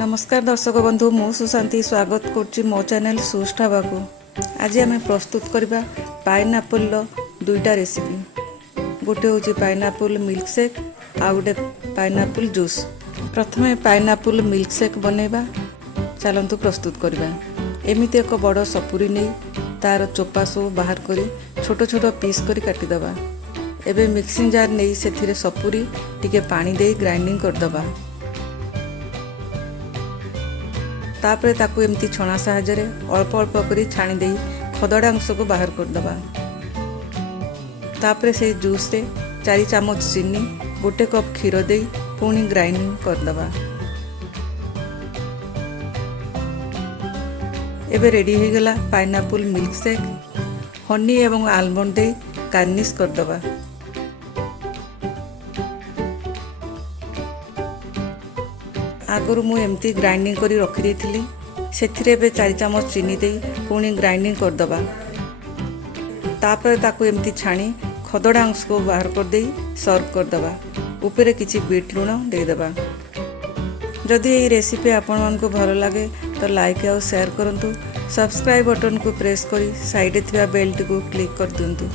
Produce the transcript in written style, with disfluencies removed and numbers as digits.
नमस्कार दर्शक बंधु मु सुशांति स्वागत करुच्ची मो चैनल सुष्ठाबा को। आज आम प्रस्तुत करवा पाइनएप्पल दुईटा रेसिपी। गोटे हूँ पाइनएप्पल मिल्क शेक आ गोटे पाइनएप्पल जूस। प्रथमे पाइनएप्पल मिल्क शेक बनैबा चलतु प्रस्तुत करवा। एमती एक बड़ सपुरी नहीं तार चोपा सब बाहर करी छोट छोट पीस करी काटिदबा। एबे मिक्सिंग जार नहीं से सपुरी टिके पानी दे ग्राइंडिंग करदबा। तापरे ताकू एमती छणा साहाय्य अल्प अल्प करी छाणी दे खदड़ा अंश को बाहर करदबा। तापरे से जूस रे 4 चामच चीनी गोटे कप क्षीर दे पुणी ग्राइंडिंग करदबा। एबे रेडी हो गला पाइनएप्पल मिल्क शेक। हनी एवं आलमंड दे गार्निश करदबा। आगुरी मु एमती ग्राइंडिंग करी रखी देथिली सेथिरे बे 4 चामच चीनी दे पुणी ग्राइंडिंग करदबा। तापर ताकू एमती छाणी खदड़ा अंश को बाहर कर दे सर्व करदबा। ऊपर किछि बीट लूण देदबा। जदि ये रेसिपी आपण मानको भल लागे तो लाइक और शेयर करंतु। सब्सक्राइब बटन को प्रेस करी साइड थिबा बेल टी को क्लिक कर दियंतु।